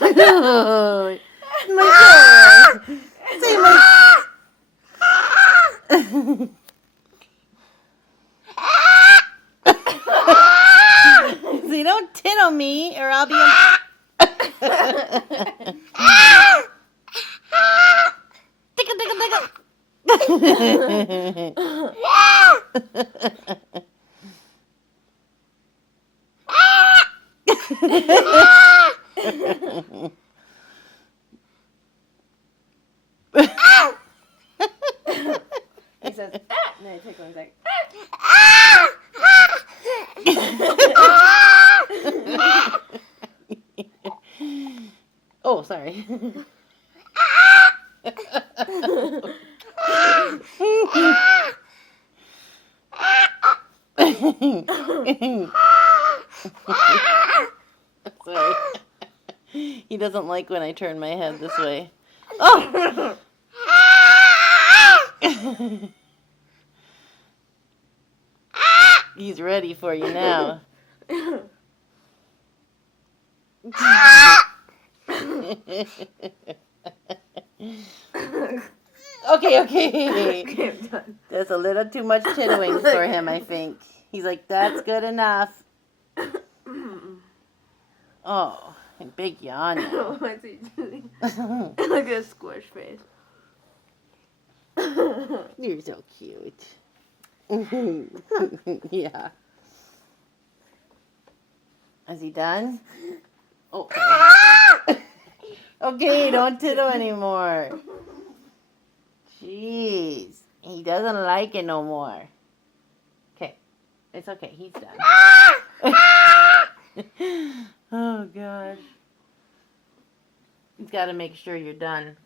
Oh, my God. Say my... See, don't tickle me or I'll be... Tickle, tickle, tickle. He says, ah! And then I tickle him. He's like, Oh, sorry. Sorry. He doesn't like when I turn my head this way. Oh! He's ready for you now. Okay. okay, I'm done. That's a little too much tittling for him, I think. He's like, that's good enough. Oh, and big yawn now. What's he doing? Look at his squish face. You're so cute. Yeah. Is he done? Oh. Okay, don't tittle anymore. Jeez. He doesn't like it no more. Okay. It's okay. He's done. Oh, gosh. He's got to make sure you're done